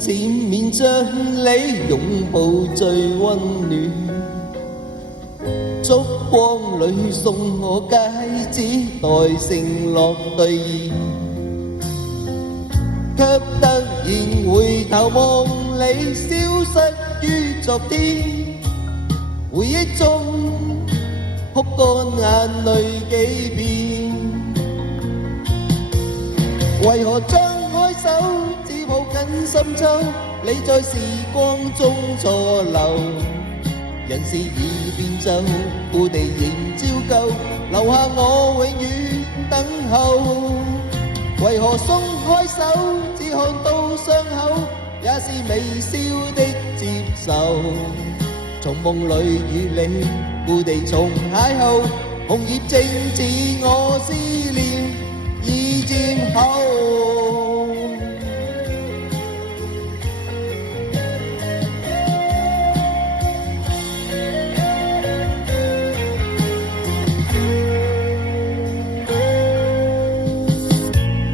纏綿着你，擁抱最溫暖。燭光裏送我戒指，待承諾兌現，卻突然回頭望你消失於昨天。回憶中哭乾眼淚幾遍，為何張開手只抱緊深秋？你在時光中錯留，人事已變奏，故地仍照舊，留下我永遠等候。為何鬆開手只看到傷口，也是微笑的接受。從夢裏與你故地重邂逅，紅葉正似我思念已漸厚。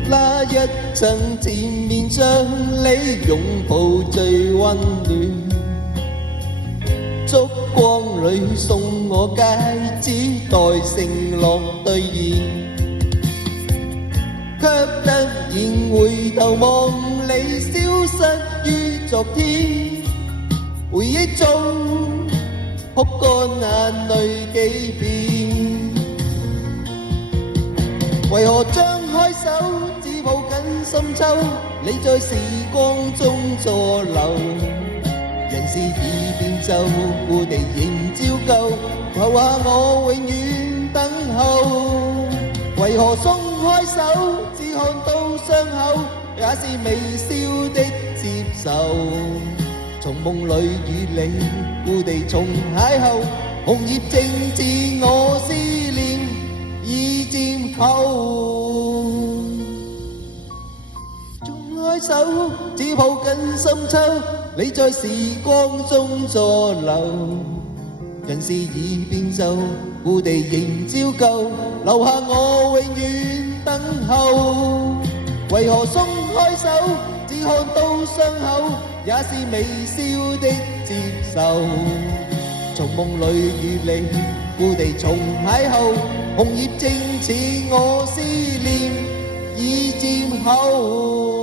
那一層纏綿着你，擁抱最溫暖。燭光裏送我戒指，待承諾兌現，卻突然回頭望你消失於昨天。回憶中哭乾眼淚幾遍，為何張開手只抱緊深秋？你在時光中錯留，人事已變奏，故地仍照舊，留下我永遠等候。為何鬆開手只看到傷口，也是微笑的接受。從夢裏與你故地重邂逅，紅葉正似我思念已漸厚。開手只抱緊深秋，你在時光中錯留，人事已變奏，故地仍照舊，留下我永遠等候。為何鬆開手只看到傷口，也是微笑的接受。從夢裏與你故地重邂逅，紅葉正似我思念已漸厚。